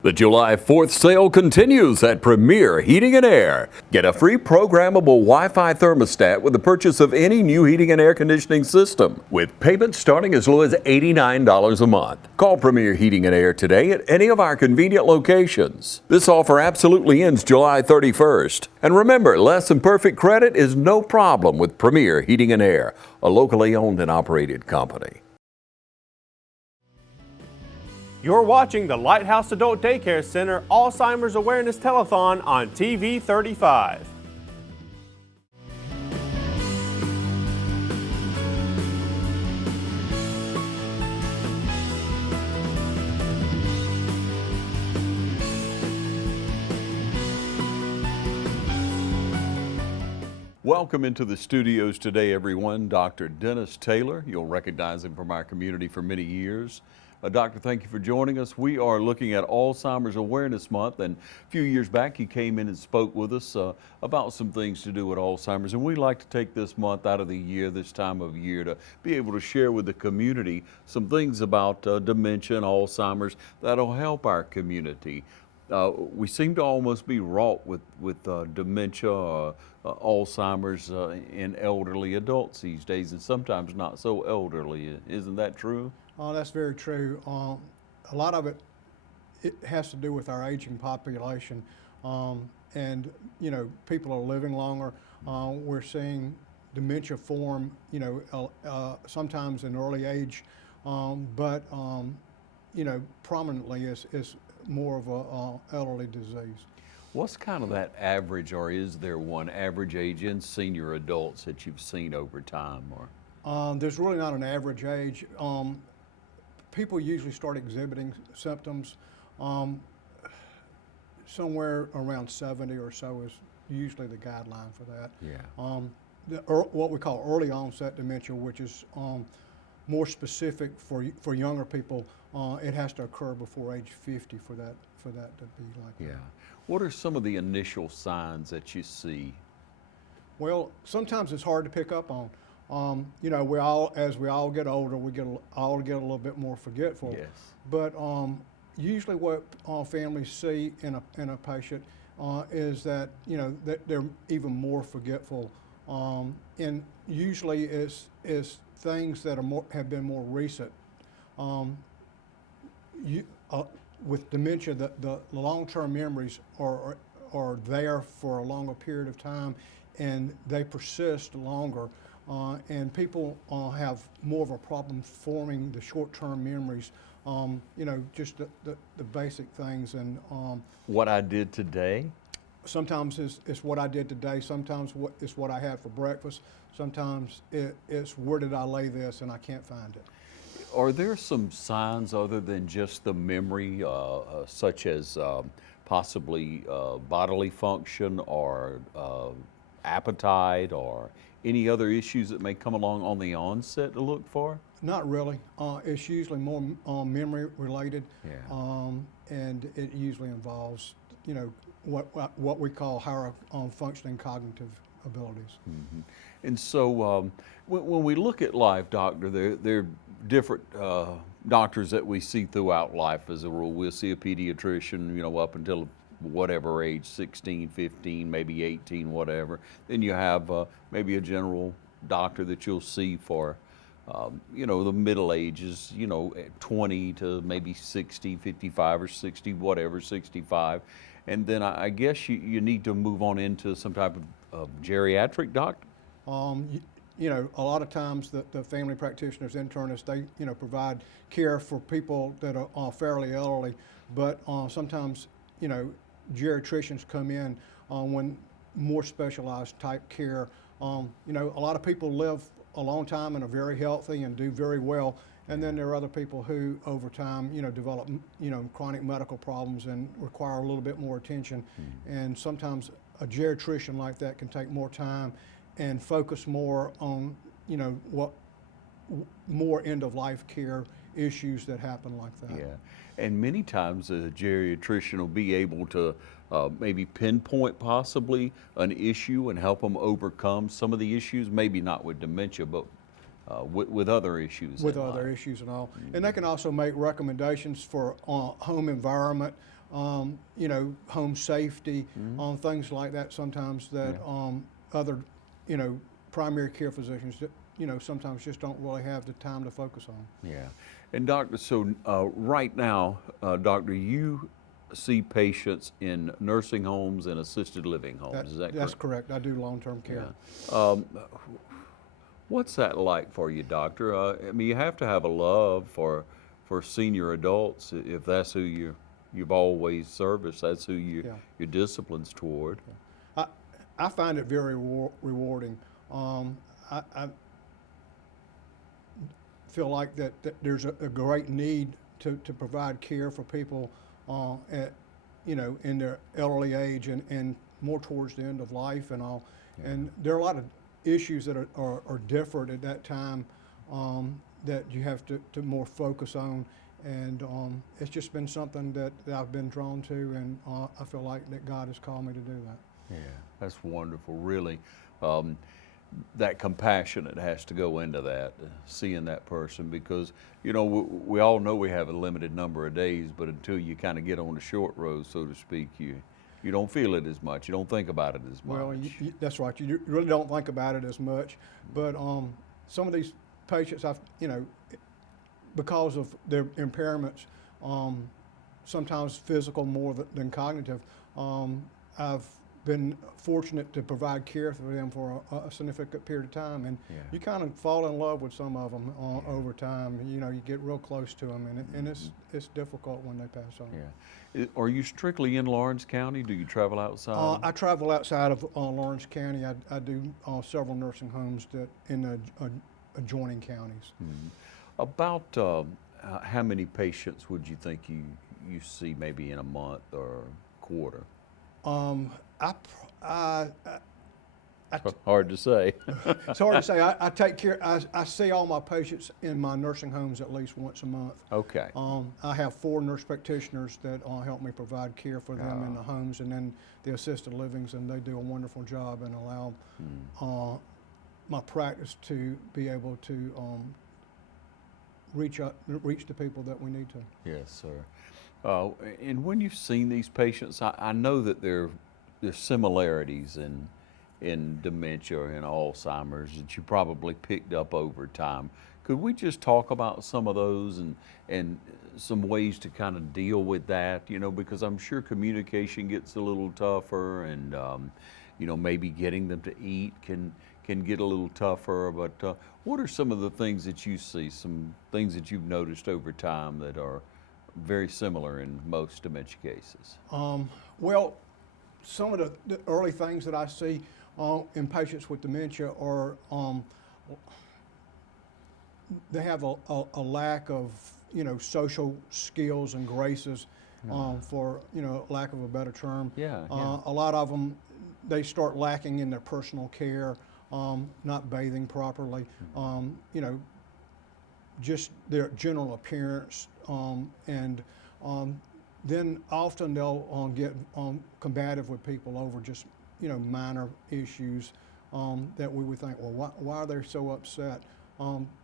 The July 4th sale continues at Premier Heating and Air. Get a free programmable Wi-Fi thermostat with the purchase of any new heating and air conditioning system, with payments starting as low as $89 a month. Call Premier Heating and Air today at any of our convenient locations. This offer absolutely ends July 31st. And remember, less than perfect credit is no problem with Premier Heating and Air, a locally owned and operated company. You're watching the Lighthouse Adult Daycare Center Alzheimer's Awareness Telethon on TV 35. Welcome into the studios today, everyone. Dr. Dennis Taylor. You'll recognize him from our community for many years. Doctor, thank you for joining us. We are looking at Alzheimer's Awareness Month, and a few years back you came in and spoke with us about some things to do with Alzheimer's, and we like to take this month out of the year, this time of year, to be able to share with the community some things about dementia and Alzheimer's that'll help our community. We seem to almost be wrought with dementia, Alzheimer's in elderly adults these days, and sometimes not so elderly. Isn't that true? That's very true. A lot of it has to do with our aging population, and people are living longer. We're seeing dementia form, sometimes in early age, but prominently is more of a elderly disease. What's kind of that average, or is there one average age in senior adults that you've seen over time? Or there's really not an average age. People usually start exhibiting symptoms somewhere around 70 or so is usually the guideline for that. Yeah. What we call early onset dementia, which is more specific for younger people, it has to occur before age 50 for that to be like that. Yeah. What are some of the initial signs that you see? Well, sometimes it's hard to pick up on. As we all get older, we all get a little bit more forgetful. Yes. But usually, what families see in a patient is that that they're even more forgetful, and usually is things that have been more recent. With dementia, the long-term memories are there for a longer period of time, and they persist longer. And people have more of a problem forming the short-term memories, just the basic things. And what I did today? Sometimes it's what I did today. Sometimes it's what I had for breakfast. Sometimes it's where did I lay this and I can't find it. Are there some signs other than just the memory, such as possibly bodily function or appetite or any other issues that may come along on the onset to look for? Not really. It's usually more memory related, Yeah. and it usually involves what we call higher functioning cognitive abilities. Mm-hmm. And so when we look at life, doctor, there are different doctors that we see throughout life as a rule. We'll see a pediatrician, up until whatever age, 16, 15, maybe 18, whatever. Then you have maybe a general doctor that you'll see for, the middle ages, 20 to maybe 60, 55 or 60, whatever, 65. And then I guess you need to move on into some type of geriatric doctor. A lot of times the family practitioners, internists, they provide care for people that are fairly elderly, but sometimes geriatricians come in when more specialized type care. A lot of people live a long time and are very healthy and do very well, and then there are other people who over time develop chronic medical problems and require a little bit more attention. And sometimes a geriatrician like that can take more time and focus more on what more end of life care issues that happen like that. Yeah, and many times a geriatrician will be able to maybe pinpoint possibly an issue and help them overcome some of the issues, maybe not with dementia, but with other issues. With other issues and all. And they can also make recommendations for home environment, you know, home safety, things like that sometimes that other, you know, primary care physicians, you know, sometimes just don't really have the time to focus on. Yeah. And doctor, so right now, doctor, you see patients in nursing homes and assisted living homes, is that That's correct? correct. I do long-term care. Yeah. What's that like for you, doctor? I mean, you have to have a love for senior adults if that's who you've always serviced. That's who your discipline's toward. I find it very rewarding. I feel like that there's a great need to provide care for people at, you know, in their elderly age and more towards the end of life and all. Yeah. And there are a lot of issues that are different at that time that you have to more focus on. And it's just been something that I've been drawn to, and I feel like that God has called me to do that. Yeah, that's wonderful, really. That compassion that has to go into that, seeing that person, because, you know, we all know we have a limited number of days, but until you kind of get on the short road, so to speak, you don't feel it as much. You don't think about it as much. Well, that's right. You really don't think about it as much. But some of these patients, you know, because of their impairments, sometimes physical more than cognitive, I've been fortunate to provide care for them for a significant period of time, and you kind of fall in love with some of them over time. You know, you get real close to them, and it's difficult when they pass on. Yeah. Are you strictly in Lawrence County? Do you travel outside? I travel outside of Lawrence County. I do several nursing homes that in the adjoining counties. Mm-hmm. About how many patients would you think you see maybe in a month or quarter? Hard to say. It's hard to say. I take care. I see all my patients in my nursing homes at least once a month. Okay. I have 4 nurse practitioners that help me provide care for them in the homes, and then the assisted livings, and they do a wonderful job and allow my practice to be able to reach the people that we need to. Yes, sir. And when you've seen these patients, I know that there's similarities in dementia and Alzheimer's that you probably picked up over time. Could we just talk about some of those and some ways to kind of deal with that? You know, because I'm sure communication gets a little tougher, and you know, maybe getting them to eat can get a little tougher. But what are some of the things that you see, some things that you've noticed over time that are very similar in most dementia cases? Well, some of the early things that I see in patients with dementia are they have a lack of, you know, social skills and graces, for, you know, lack of a better term. A lot of them, they start lacking in their personal care, not bathing properly, you know, just their general appearance, and then often they'll get combative with people over just, you know, minor issues that we would think, well, why are they so upset?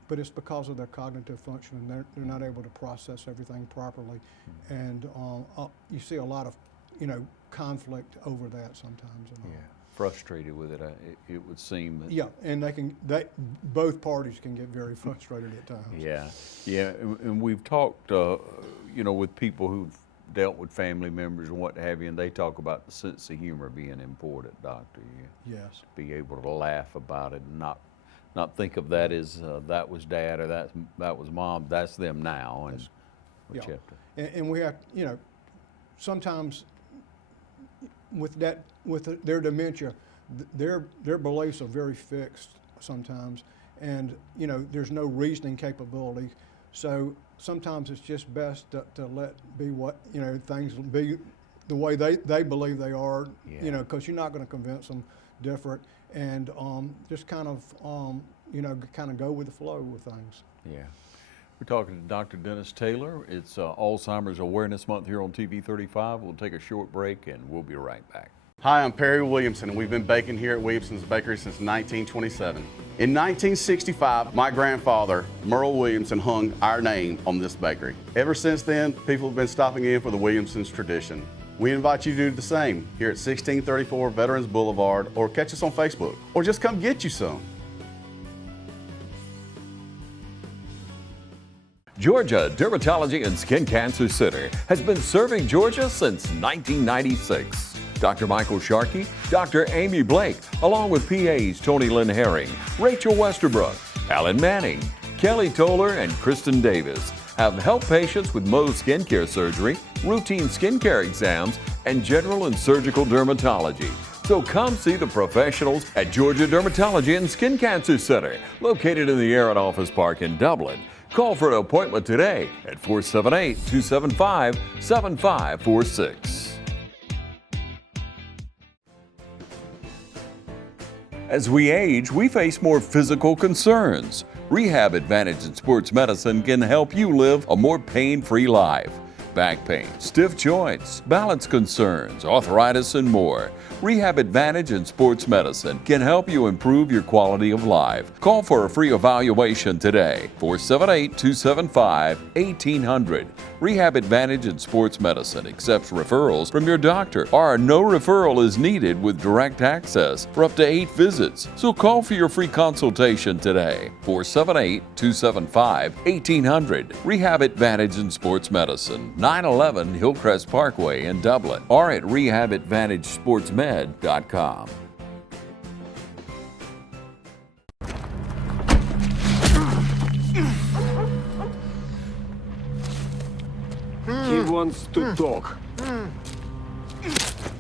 But it's because of their cognitive function, and they're not able to process everything properly, and you see a lot of, you know, conflict over that sometimes. Yeah, frustrated with it. It would seem. That yeah, and both parties can get very frustrated at times. Yeah, yeah, and we've talked, you know, with people who've dealt with family members and what have you, and they talk about the sense of humor being important, Doctor. Yes. Be able to laugh about it and not think of that as that was Dad or that was Mom. That's them now, and Yeah. you have to. And we have, you know, sometimes with their dementia, their beliefs are very fixed sometimes, and, you know, there's no reasoning capability. So sometimes it's just best to let be what, you know, things be the way they believe they are, you know, because you're not going to convince them different, and just kind of, you know, kind of go with the flow with things. Yeah. We're talking to Dr. Dennis Taylor. It's Alzheimer's Awareness Month here on TV 35. We'll take a short break and we'll be right back. Hi, I'm Perry Williamson, and we've been baking here at Williamson's Bakery since 1927. In 1965, my grandfather, Merle Williamson, hung our name on this bakery. Ever since then, people have been stopping in for the Williamson's tradition. We invite you to do the same here at 1634 Veterans Boulevard, or catch us on Facebook, or just come get you some. Georgia Dermatology and Skin Cancer Center has been serving Georgia since 1996. Dr. Michael Sharkey, Dr. Amy Blake, along with PAs Tony Lynn Herring, Rachel Westerbrook, Alan Manning, Kelly Toller, and Kristen Davis have helped patients with Mohs skincare surgery, routine skincare exams, and general and surgical dermatology. So come see the professionals at Georgia Dermatology and Skin Cancer Center, located in the Aaron Office Park in Dublin. Call for an appointment today at 478-275-7546. As we age, we face more physical concerns. Rehab Advantage in Sports Medicine can help you live a more pain-free life. Back pain, stiff joints, balance concerns, arthritis, and more. Rehab Advantage in Sports Medicine can help you improve your quality of life. Call for a free evaluation today, 478-275-1800. Rehab Advantage in Sports Medicine accepts referrals from your doctor, or no referral is needed with direct access for up to 8 visits. So call for your free consultation today, 478-275-1800. Rehab Advantage in Sports Medicine, 911 Hillcrest Parkway in Dublin, or at rehabadvantagesportsmed.com. He wants to talk.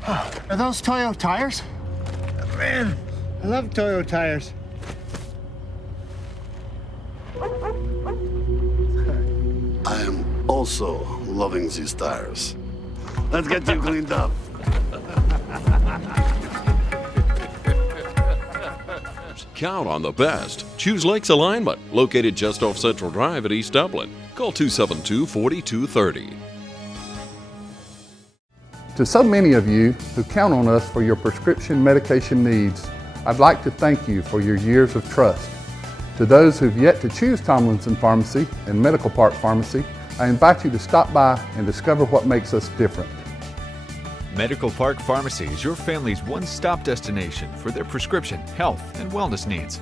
Are those Toyo tires? Man, I love Toyo tires. I am also loving these tires. Let's get you cleaned up. Count on the best. Choose Lakes Alignment, located just off Central Drive at East Dublin. Call 272-4230. To so many of you who count on us for your prescription medication needs, I'd like to thank you for your years of trust. To those who've yet to choose Tomlinson Pharmacy and Medical Park Pharmacy, I invite you to stop by and discover what makes us different. Medical Park Pharmacy is your family's one-stop destination for their prescription, health, and wellness needs.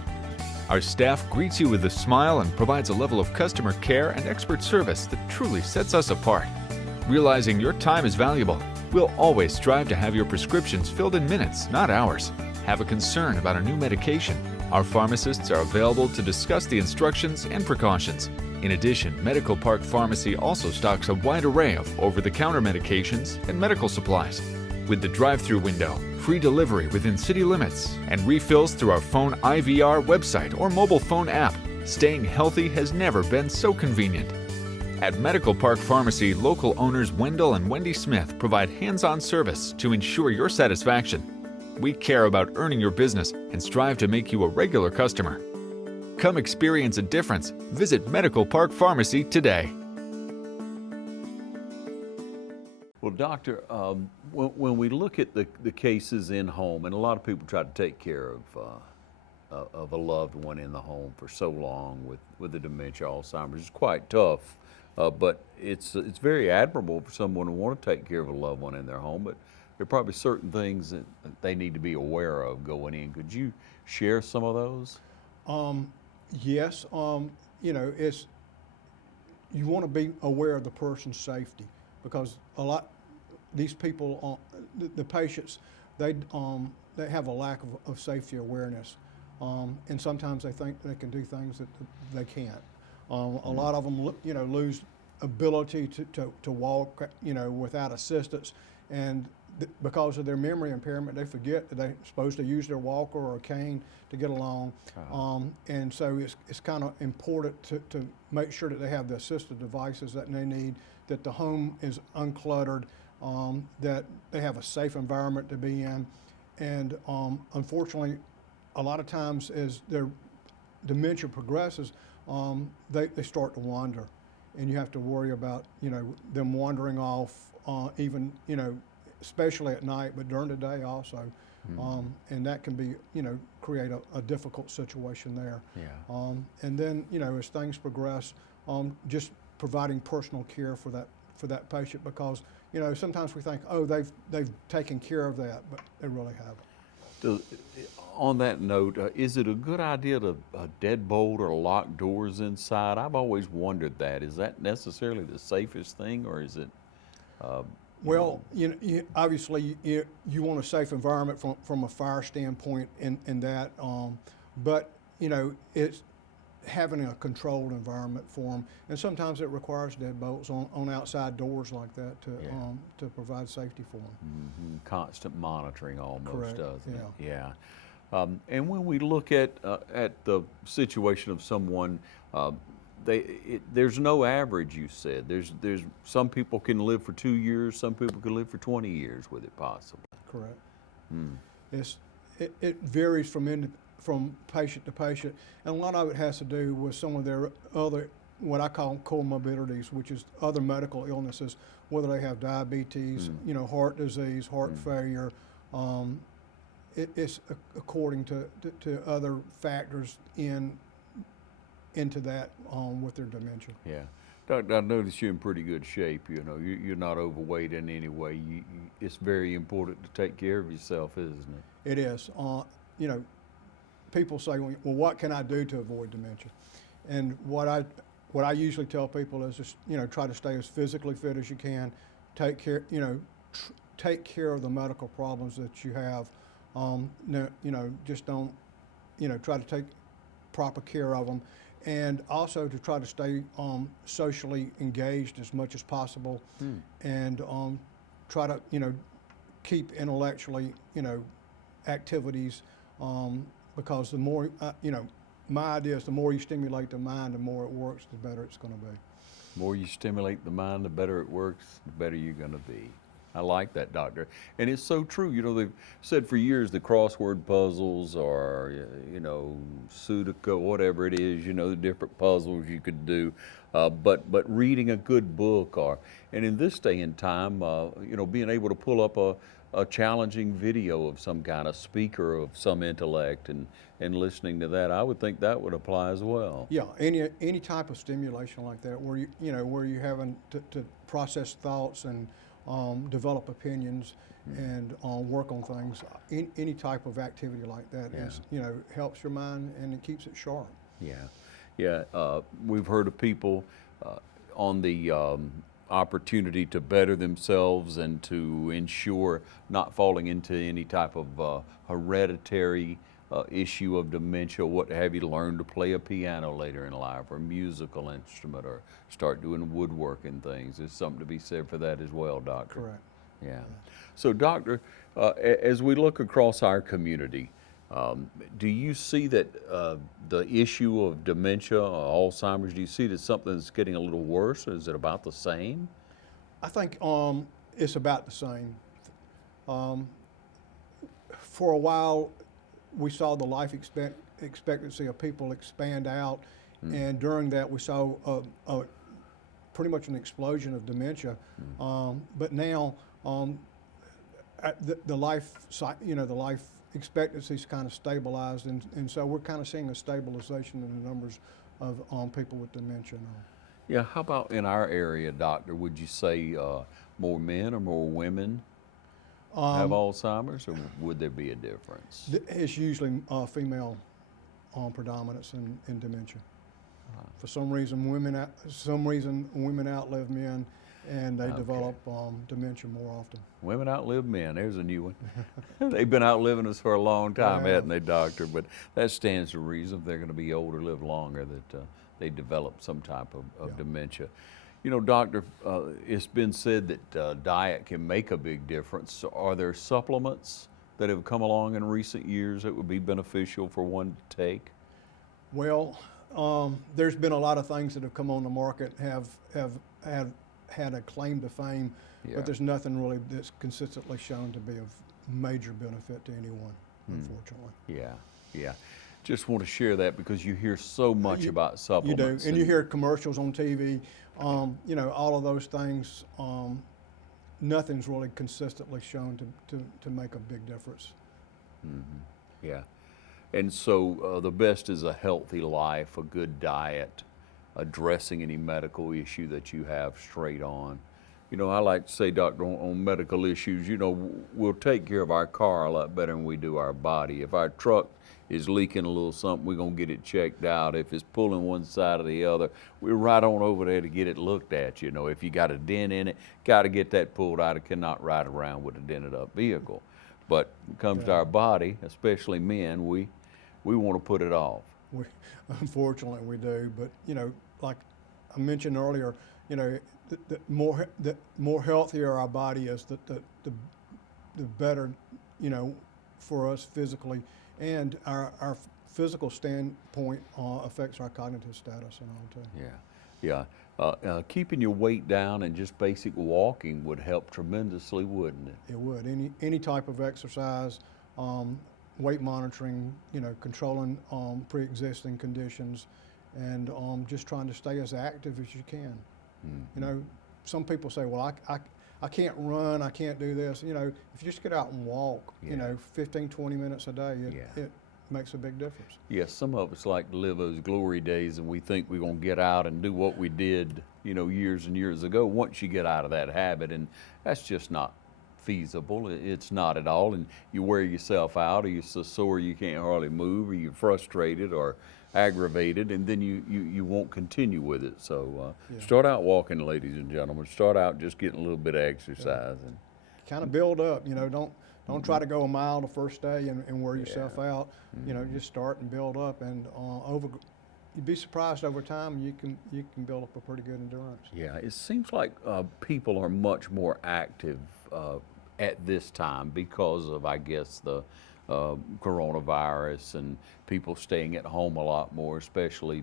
Our staff greets you with a smile and provides a level of customer care and expert service that truly sets us apart. Realizing your time is valuable, we'll always strive to have your prescriptions filled in minutes, not hours. Have a concern about a new medication? Our pharmacists are available to discuss the instructions and precautions. In addition, Medical Park Pharmacy also stocks a wide array of over-the-counter medications and medical supplies. With the drive-through window, free delivery within city limits, and refills through our phone IVR website or mobile phone app, staying healthy has never been so convenient. At Medical Park Pharmacy, local owners Wendell and Wendy Smith provide hands-on service to ensure your satisfaction. We care about earning your business and strive to make you a regular customer. Come experience a difference. Visit Medical Park Pharmacy today. Well, doctor, when we look at the cases in home, and a lot of people try to take care of a loved one in the home for so long with the dementia, Alzheimer's, it's quite tough. But it's very admirable for someone to want to take care of a loved one in their home. But there are probably certain things that they need to be aware of going in. Could you share some of those? Yes, you know, you want to be aware of the person's safety, because these people, the patients, they have a lack of safety awareness, and sometimes they think they can do things that they can't. A lot of them, you know, lose ability to walk, you know, without assistance, and because of their memory impairment, they forget that they're supposed to use their walker or a cane to get along. And so it's kind of important to make sure that they have the assistive devices that they need, that the home is uncluttered, that they have a safe environment to be in. And unfortunately, a lot of times as their dementia progresses, they start to wander. And you have to worry about, you know, them wandering off, even, you know, especially at night, but during the day also. And that can be, create a difficult situation there. Yeah. And then, as things progress, just providing personal care for that patient, because, sometimes we think, oh, they've taken care of that, but they really haven't. On that note, is it a good idea to deadbolt or lock doors inside? I've always wondered that. Is that necessarily the safest thing, or is it? Well, obviously you want a safe environment from a fire standpoint in that, but it's having a controlled environment for them, and sometimes it requires deadbolts on outside doors like that to provide safety for them. Constant monitoring almost, Correct. doesn't it? Yeah. And when we look at the situation of someone, there's no average. You said there's some people can live for 2 years, some people can live for 20 years with it possibly. Correct. It varies from patient to patient, and a lot of it has to do with some of their other, what I call comorbidities, which is other medical illnesses, whether they have diabetes, heart disease, heart failure. It's according to other factors into that with their dementia. Yeah. Doctor, I notice you're in pretty good shape. You're not overweight in any way. It's very important to take care of yourself, isn't it? It is. People say, well, what can I do to avoid dementia? And what I usually tell people is just, try to stay as physically fit as you can. Take care, take care of the medical problems that you have. Just don't, try to take proper care of them, and also to try to stay socially engaged as much as possible, and try to, keep intellectually, activities, because the more, my idea is the more you stimulate the mind, the more it works, the better it's going to be. The more you stimulate the mind, the better it works, the better you're going to be. I like that, Doctor. And it's so true. They've said for years the crossword puzzles or, Sudoku, whatever it is, the different puzzles you could do. But reading a good book, and in this day and time, being able to pull up a challenging video of some kind, a speaker of some intellect, and listening to that, I would think that would apply as well. Yeah, any type of stimulation like that, where you're having to process thoughts and develop opinions and work on things. Any type of activity like that is, helps your mind and it keeps it sharp. Yeah. We've heard of people on the opportunity to better themselves and to ensure not falling into any type of hereditary issue of dementia, what have you, learn to play a piano later in life, or a musical instrument, or start doing woodworking things. There's something to be said for that as well, Doctor. Correct. Yeah. So, Doctor, as we look across our community, do you see that the issue of dementia, Alzheimer's, do you see it as something that's getting a little worse, or is it about the same? I think it's about the same. For a while, we saw the life expectancy of people expand out, and during that we saw pretty much an explosion of dementia. But now the life expectancy's kind of stabilized, and so we're kind of seeing a stabilization in the numbers of people with dementia now. Yeah. How about in our area, Doctor? Would you say more men or more women have Alzheimer's, or would there be a difference? It's usually female predominance in dementia. For some reason, women outlive men, and they develop dementia more often. Women outlive men. There's a new one. They've been outliving us for a long time, haven't they, Doctor? But that stands to reason if they're going to be older, live longer, that they develop some type of dementia. Doctor, it's been said that diet can make a big difference. Are there supplements that have come along in recent years that would be beneficial for one to take? Well, there's been a lot of things that have come on the market have had a claim to fame, but there's nothing really that's consistently shown to be of major benefit to anyone, unfortunately. Yeah. Just want to share that because you hear so much about supplements. You do, and you hear commercials on TV. All of those things nothing's really consistently shown to make a big difference. Yeah. And so the best is a healthy life, a good diet, addressing any medical issue that you have straight on. You know, I like to say, doctor, on medical issues, you know, we'll take care of our car a lot better than we do our body. If our truck is leaking a little something, we're going to get it checked out. If it's pulling one side or the other, we're right on over there to get it looked at. You know, if you got a dent in it, got to get that pulled out. It cannot ride around with a dented up vehicle. But when it comes to our body, especially men, we want to put it off. Unfortunately, we do. But, you know, like I mentioned earlier, you know, the more healthier our body is, the better, you know, for us physically, and our physical standpoint affects our cognitive status and all too. Yeah. Keeping your weight down and just basic walking would help tremendously, wouldn't it? It would. Any type of exercise, weight monitoring, you know, controlling pre-existing conditions, and just trying to stay as active as you can. You know, some people say, well, I can't run, I can't do this. You know, if you just get out and walk, you know, 15, 20 minutes a day, it makes a big difference. Yes, some of us like to live those glory days, and we think we're going to get out and do what we did, you know, years and years ago once you get out of that habit, and that's just not feasible. It's not at all, and you wear yourself out, or you're so sore you can't hardly move, or you're frustrated or aggravated, and then you won't continue with it. So start out walking, ladies and gentlemen. Start out just getting a little bit of exercise. And kind of build up, you know, don't try to go a mile the first day and wear yourself out. You know, just start and build up, and you'd be surprised over time you can build up a pretty good endurance. Yeah, it seems like people are much more active at this time because of, I guess, the coronavirus and people staying at home a lot more, especially,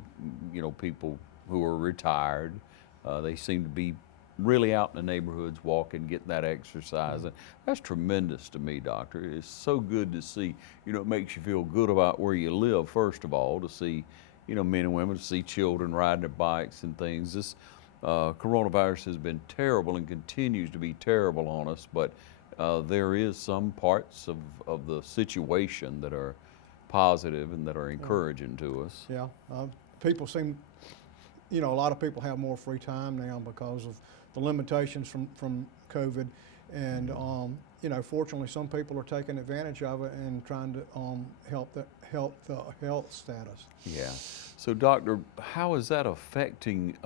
you know, people who are retired. They seem to be really out in the neighborhoods walking, getting that exercise. And that's tremendous to me, doctor. It's so good to see. You know, it makes you feel good about where you live, first of all, to see, you know, men and women, to see children riding their bikes and things. This coronavirus has been terrible and continues to be terrible on us, but there is some parts of the situation that are positive and that are encouraging to us. Yeah, people seem, you know, a lot of people have more free time now because of the limitations from COVID, and you know, fortunately, some people are taking advantage of it and trying to help the health status. Yeah. So, doctor, how is that affecting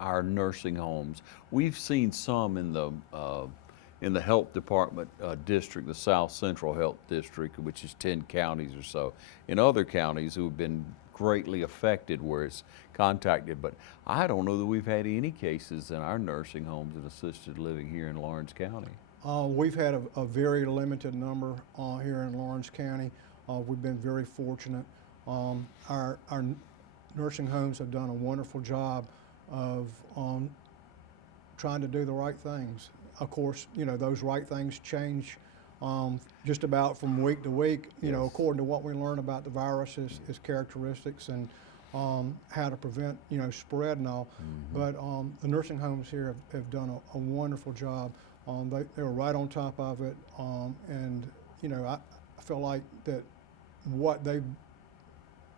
our nursing homes? We've seen some in the health department district, the South Central Health District, which is 10 counties or so, in other counties who have been greatly affected where it's contacted, but I don't know that we've had any cases in our nursing homes and assisted living here in Lawrence County. We've had a very limited number here in Lawrence County. We've been very fortunate. Our nursing homes have done a wonderful job of trying to do the right things. Of course, you know, those right things change just about from week to week, you know, according to what we learn about the virus, its characteristics, and how to prevent, you know, spread and all. But the nursing homes here have done a wonderful job. They were right on top of it, and you know, I feel like that the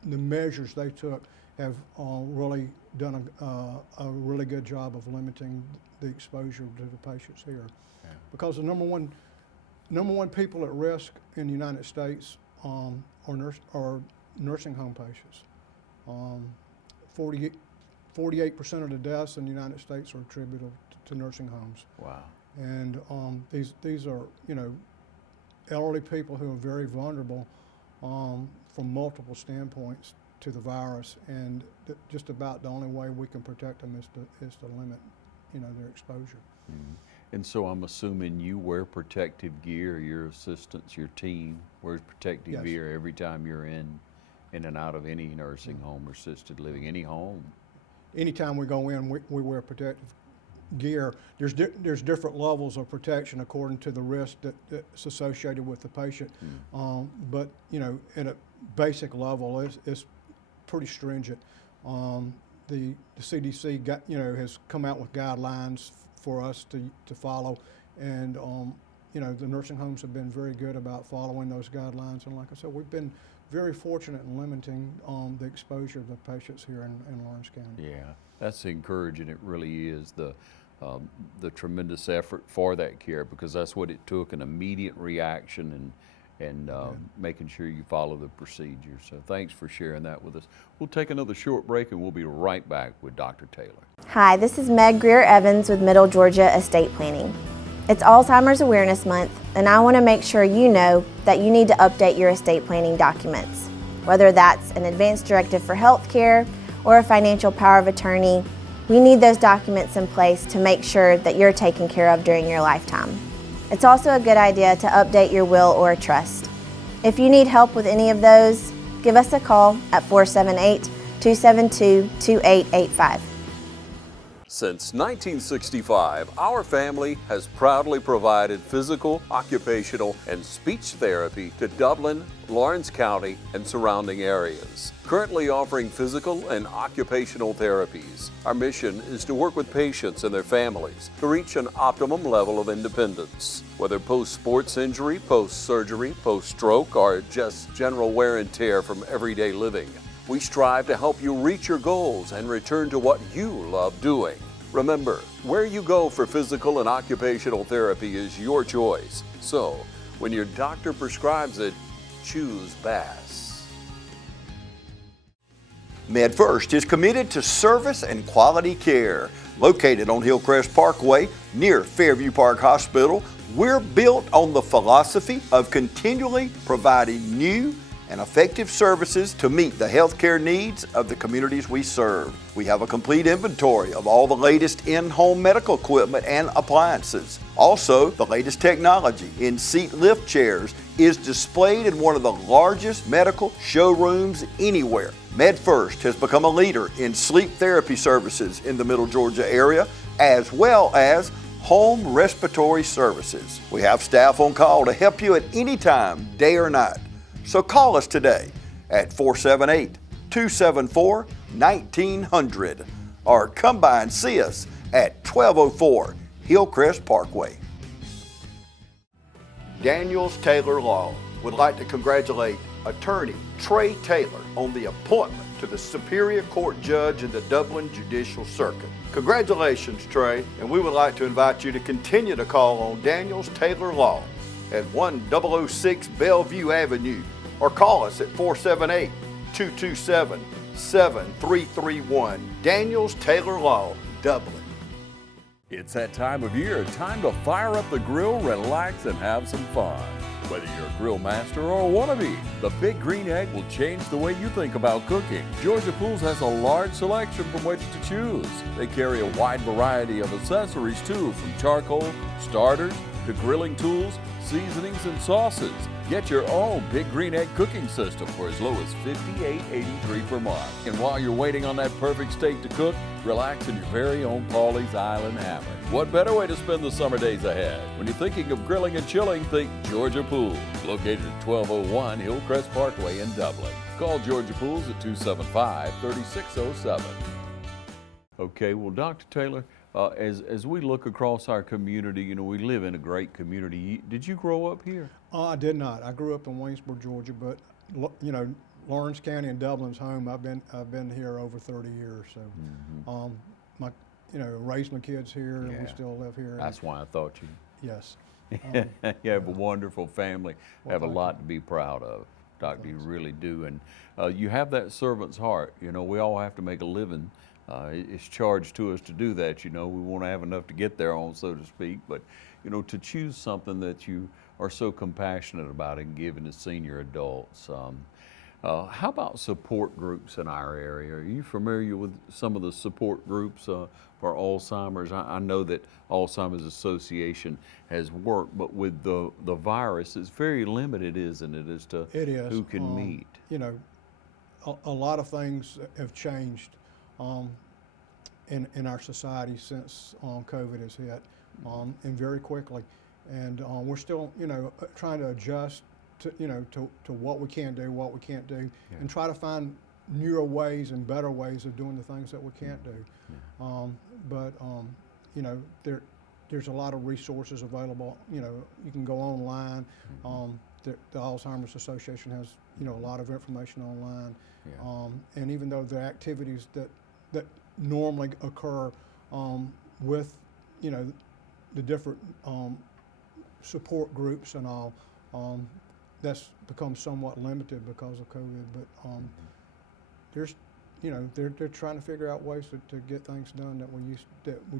measures they took have really done a really good job of limiting the exposure to the patients here. Yeah. Because the number one people at risk in the United States are nursing home patients. 48% of the deaths in the United States are attributable to nursing homes. Wow. And these are, you know, elderly people who are very vulnerable from multiple standpoints to the virus, and just about the only way we can protect them is to limit, you know, their exposure. And so I'm assuming you wear protective gear, your assistants, your team wears protective gear every time you're in and out of any nursing home or assisted living, any home. Anytime we go in, we wear protective gear. There's different levels of protection according to the risk that's associated with the patient. But, you know, at a basic level, it's pretty stringent. The CDC has come out with guidelines for us to follow, And you know, the nursing homes have been very good about following those guidelines. And like I said, we've been very fortunate in limiting the exposure of the patients here in Lawrence County. Yeah, that's encouraging. It really is the tremendous effort for that care, because that's what it took, an immediate reaction and making sure you follow the procedure. So thanks for sharing that with us. We'll take another short break and we'll be right back with Dr. Taylor. Hi, this is Meg Greer-Evans with Middle Georgia Estate Planning. It's Alzheimer's Awareness Month, and I want to make sure you know that you need to update your estate planning documents. Whether that's an advance directive for health care or a financial power of attorney, we need those documents in place to make sure that you're taken care of during your lifetime. It's also a good idea to update your will or trust. If you need help with any of those, give us a call at 478-272-2885. Since 1965, our family has proudly provided physical, occupational, and speech therapy to Dublin, Lawrence County, and surrounding areas. Currently offering physical and occupational therapies, our mission is to work with patients and their families to reach an optimum level of independence. Whether post-sports injury, post-surgery, post-stroke, or just general wear and tear from everyday living, we strive to help you reach your goals and return to what you love doing. Remember, where you go for physical and occupational therapy is your choice. So, when your doctor prescribes it, choose Bass. MedFirst is committed to service and quality care. Located on Hillcrest Parkway near Fairview Park Hospital, we're built on the philosophy of continually providing new and effective services to meet the healthcare needs of the communities we serve. We have a complete inventory of all the latest in-home medical equipment and appliances. Also, the latest technology in seat lift chairs is displayed in one of the largest medical showrooms anywhere. MedFirst has become a leader in sleep therapy services in the Middle Georgia area, as well as home respiratory services. We have staff on call to help you at any time, day or night. So call us today at 478-274-1900 or come by and see us at 1204 Hillcrest Parkway. Daniels Taylor Law would like to congratulate attorney Trey Taylor on the appointment to the Superior Court Judge in the Dublin Judicial Circuit. Congratulations, Trey, and we would like to invite you to continue to call on Daniels Taylor Law at 1006 Bellevue Avenue, or call us at 478-227-7331. Daniels Taylor Law, Dublin. It's that time of year, time to fire up the grill, relax, and have some fun. Whether you're a grill master or a wannabe, the Big Green Egg will change the way you think about cooking. Georgia Pools has a large selection from which to choose. They carry a wide variety of accessories too, from charcoal, starters, to grilling tools, seasonings, and sauces. Get your own Big Green Egg cooking system for as low as $58.83 per month. And while you're waiting on that perfect steak to cook, relax in your very own Pawleys Island hammock. What better way to spend the summer days ahead? When you're thinking of grilling and chilling, think Georgia Pools, located at 1201 Hillcrest Parkway in Dublin. Call Georgia Pools at 275-3607. Okay, well, Dr. Taylor, as we look across our community, you know, we live in a great community. Did you grow up here? I did not. I grew up in Waynesboro, Georgia, but you know, Lawrence County and Dublin's home. I've been here over 30 years. So, raised my kids here, and we still live here. That's why I thought you. Yes. You have a wonderful family. Have a lot to be proud of, Doctor. You really do, and you have that servant's heart. You know, we all have to make a living. It's charged to us to do that. You know, we want to have enough to get there on, so to speak. But you know, to choose something that you are so compassionate about and giving to senior adults. How about support groups in our area? Are you familiar with some of the support groups for Alzheimer's? I know that Alzheimer's Association has worked, but with the virus, it's very limited, isn't it, as to who can meet? You know, a lot of things have changed in our society since COVID has hit, and very quickly. And we're still, you know, trying to adjust to, you know, to what we can do, what we can't do, and try to find newer ways and better ways of doing the things that we can't do. You know, there's a lot of resources available. You know, you can go online. The Alzheimer's Association has, you know, a lot of information online. And even though the activities that normally occur with, you know, the different support groups and all, that's become somewhat limited because of COVID. But there's, you know, they're trying to figure out ways to get things done that we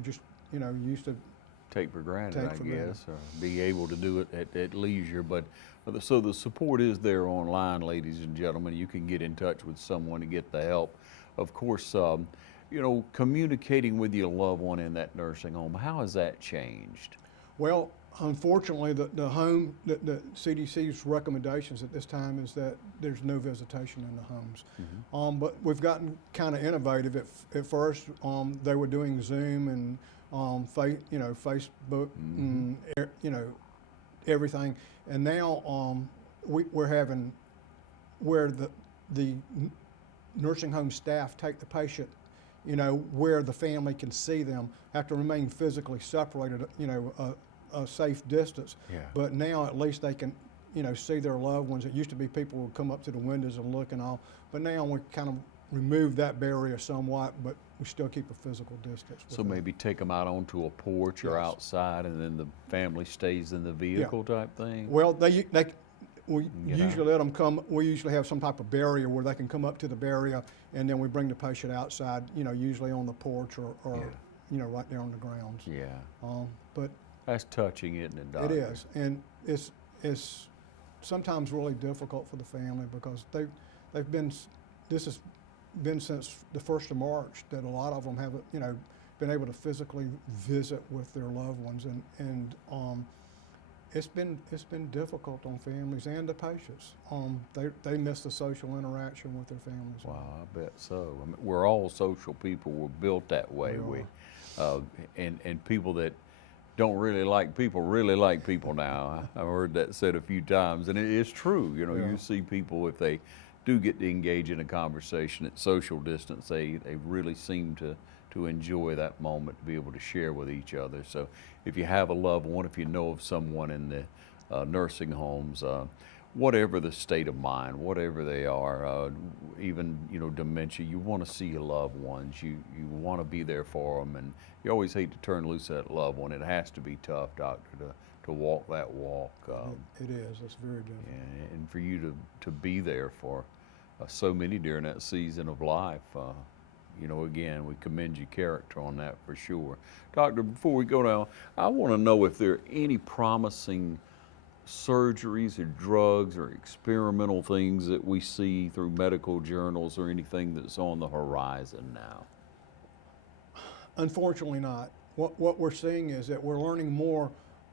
just, you know, used to take for granted, I guess, or be able to do it at leisure. But so the support is there online, ladies and gentlemen. You can get in touch with someone to get the help. Of course, you know, communicating with your loved one in that nursing home, how has that changed? Well, unfortunately, the CDC's recommendations at this time is that there's no visitation in the homes. But we've gotten kind of innovative. At first, they were doing Zoom and you know, Facebook, and, you know, everything. And now we're having where the nursing home staff take the patient, you know, where the family can see them, have to remain physically separated, you know, a safe distance. But now at least they can, you know, see their loved ones. It used to be people would come up to the windows and look and all, but now we kind of remove that barrier somewhat, but we still keep a physical distance. So maybe take them out onto a porch or outside, and then the family stays in the vehicle type thing? Well, we usually let them come. We usually have some type of barrier where they can come up to the barrier, and then we bring the patient outside, you know, usually on the porch or you know, right there on the grounds. But that's touching, isn't it, Doctor? It is, and it's sometimes really difficult for the family because they've been, this has been since the 1st of March that a lot of them haven't, you know, been able to physically visit with their loved ones, and it's been difficult on families and the patients. They miss the social interaction with their families. Wow, I bet so. I mean, we're all social people. We're built that way. And people that don't really like people now. I've heard that said a few times, and it is true. You know, you see people, if they do get to engage in a conversation at social distance, they really seem to enjoy that moment, to be able to share with each other. So if you have a loved one, if you know of someone in the nursing homes, whatever the state of mind, whatever they are, even, you know, dementia, you want to see your loved ones. You want to be there for them, and you always hate to turn loose that loved one. It has to be tough, Doctor, to walk that walk. It is. It's very difficult. And for you to be there for so many during that season of life, you know, again, we commend your character on that for sure. Doctor, before we go now, I want to know if there are any promising surgeries or drugs or experimental things that we see through medical journals, or anything that's on the horizon now. Unfortunately not. What we're seeing is that we're learning more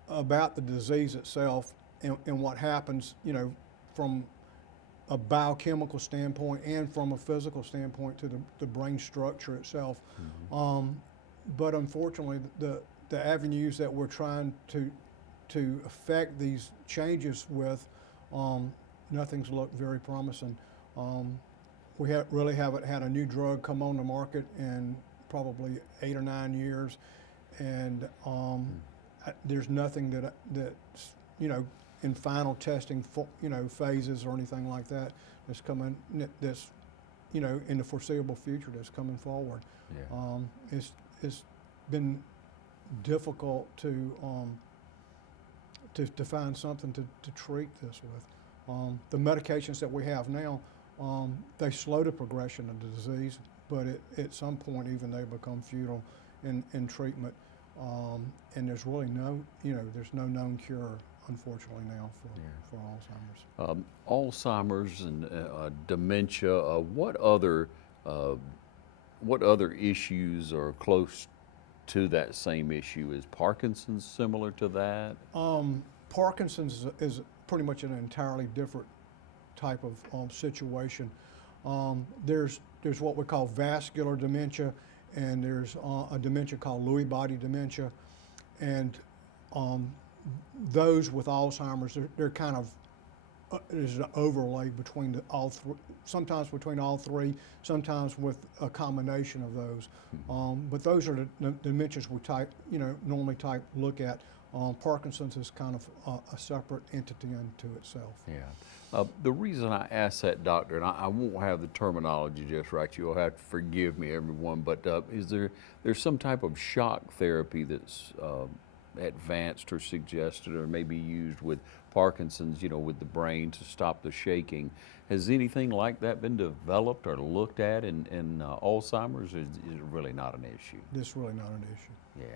about the disease itself and what happens, you know, from a biochemical standpoint and from a physical standpoint to the brain structure itself. But unfortunately, the avenues that we're trying to affect these changes with, nothing's looked very promising. We really haven't had a new drug come on the market in probably 8 or 9 years, and there's nothing that's, you know, in final testing, you know, phases or anything like that that's coming, that's, you know, in the foreseeable future that's coming forward. It's been difficult to find something to treat this with. The medications that we have now, they slow the progression of the disease, but at some point even they become futile in treatment. And there's really there's no known cure, unfortunately, now for Alzheimer's. Alzheimer's and dementia, what other issues are close to that same issue? Is Parkinson's similar to that? Parkinson's is pretty much an entirely different type of situation. There's what we call vascular dementia, and there's a dementia called Lewy body dementia, and those with Alzheimer's, they're kind of there's an overlay between all three, sometimes between all three, sometimes with a combination of those. But those are the dementias we normally look at. Parkinson's is kind of a separate entity unto itself. Yeah. The reason I asked that, doctor, and I won't have the terminology just right, you'll have to forgive me, everyone, but is there's some type of shock therapy that's advanced or suggested or maybe used with Parkinson's, with the brain to stop the shaking? Has anything like that been developed or looked at in Alzheimer's, or is it really not an issue? It's really not an issue. Yeah.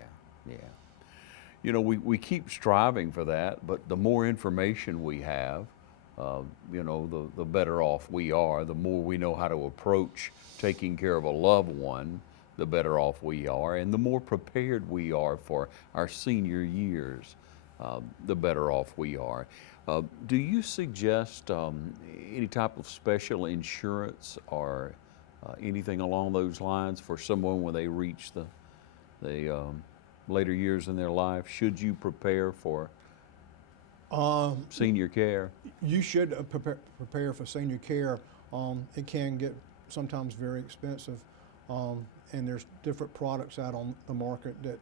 We keep striving for that, but the more information we have, the better off we are. The more we know how to approach taking care of a loved one, the better off we are, and the more prepared we are for our senior years, the better off we are. Do you suggest any type of special insurance or anything along those lines for someone when they reach the later years in their life? Should you prepare for senior care? You should prepare for senior care. It can get sometimes very expensive, and there's different products out on the market that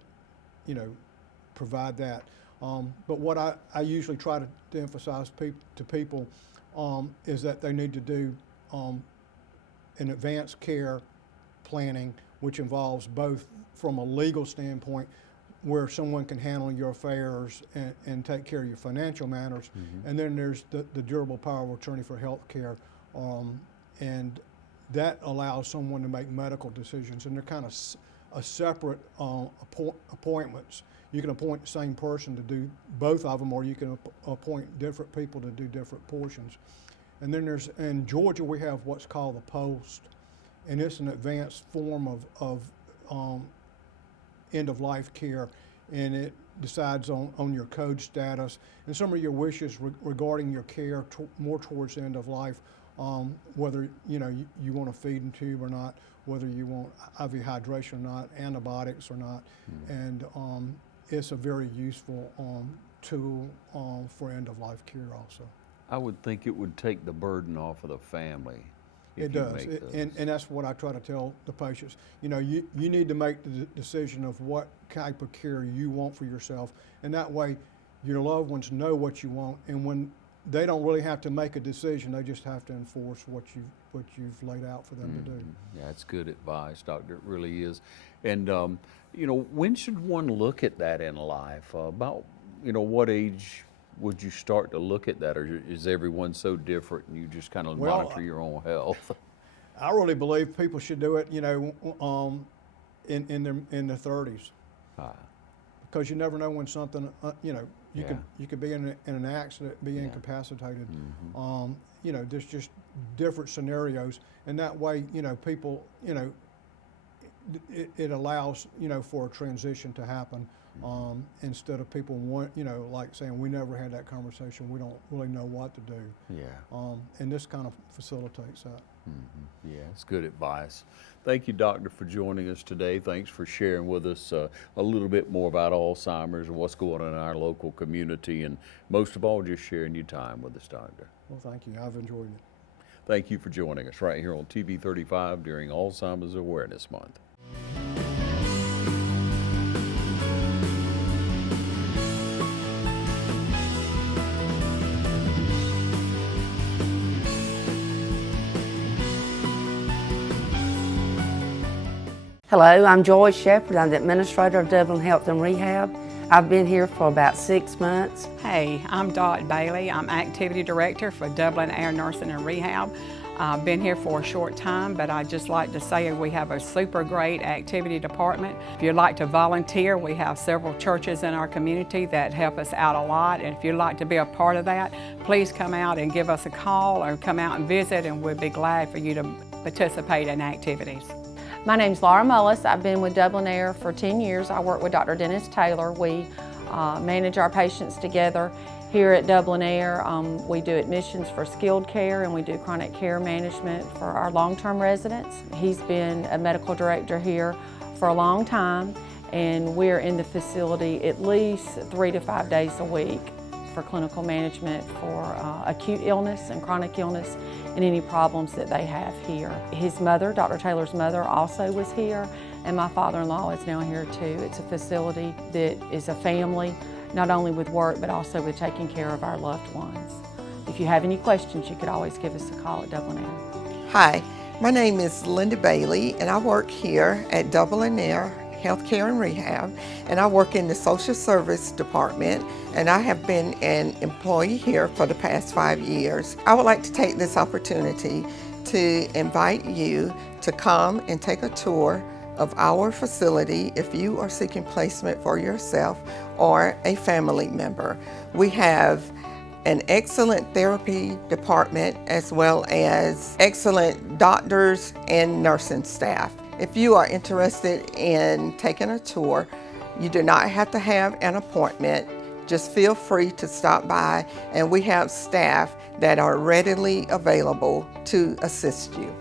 provide that. But what I usually try to emphasize to people is that they need to do an advanced care planning, which involves both from a legal standpoint, where someone can handle your affairs and take care of your financial matters. And then there's the durable power of attorney for health care. And that allows someone to make medical decisions. And they're kind of a separate appointments. You can appoint the same person to do both of them, or you can appoint different people to do different portions. And then in Georgia, we have what's called the POST, and it's an advanced form of end-of-life care, and it decides on your code status and some of your wishes regarding your care more towards the end of life, whether you want a feeding tube or not, whether you want IV hydration or not, antibiotics or not, and it's a very useful tool for end-of-life care also. I would think it would take the burden off of the family. It does, and that's what I try to tell the patients. You need to make the decision of what type of care you want for yourself, and that way your loved ones know what you want, and when they don't really have to make a decision, they just have to enforce what you've laid out for them to do. Yeah, that's good advice, doctor, it really is. And when should one look at that in life? About what age would you start to look at that, or is everyone so different and you just kind of monitor your own health? I really believe people should do it, in their 30s, because you never know when something, you could be in an accident, be incapacitated. There's just different scenarios, and that way, people, it allows, for a transition to happen. Instead of people like saying, we never had that conversation, we don't really know what to do. And this kind of facilitates that. Yeah, it's good advice. Thank you, doctor, for joining us today. Thanks for sharing with us a little bit more about Alzheimer's and what's going on in our local community, and most of all, just sharing your time with us, doctor. Well, thank you. I've enjoyed it. Thank you for joining us right here on TV 35 during Alzheimer's Awareness Month. Hello, I'm Joy Shepherd. I'm the administrator of Dublin Health and Rehab. I've been here for about 6 months. Hey, I'm Dot Bailey. I'm activity director for Dublin Air Nursing and Rehab. I've been here for a short time, but I'd just like to say we have a super great activity department. If you'd like to volunteer, we have several churches in our community that help us out a lot. And if you'd like to be a part of that, please come out and give us a call or come out and visit, and we'd be glad for you to participate in activities. My name's Laura Mullis. I've been with Dublin Air for 10 years. I work with Dr. Dennis Taylor. We manage our patients together here at Dublin Air. We do admissions for skilled care, and we do chronic care management for our long-term residents. He's been a medical director here for a long time, and we're in the facility at least 3 to 5 days a week. for clinical management for acute illness and chronic illness and any problems that they have here. His mother, Dr. Taylor's mother, also was here, and my father-in-law is now here too. It's a facility that is a family, not only with work, but also with taking care of our loved ones. If you have any questions, you could always give us a call at Dublin Air. Hi, my name is Linda Bailey, and I work here at Dublin Air Healthcare and Rehab, and I work in the social service department, and I have been an employee here for the past 5 years. I would like to take this opportunity to invite you to come and take a tour of our facility if you are seeking placement for yourself or a family member. We have an excellent therapy department as well as excellent doctors and nursing staff. If you are interested in taking a tour, you do not have to have an appointment. Just feel free to stop by, and we have staff that are readily available to assist you.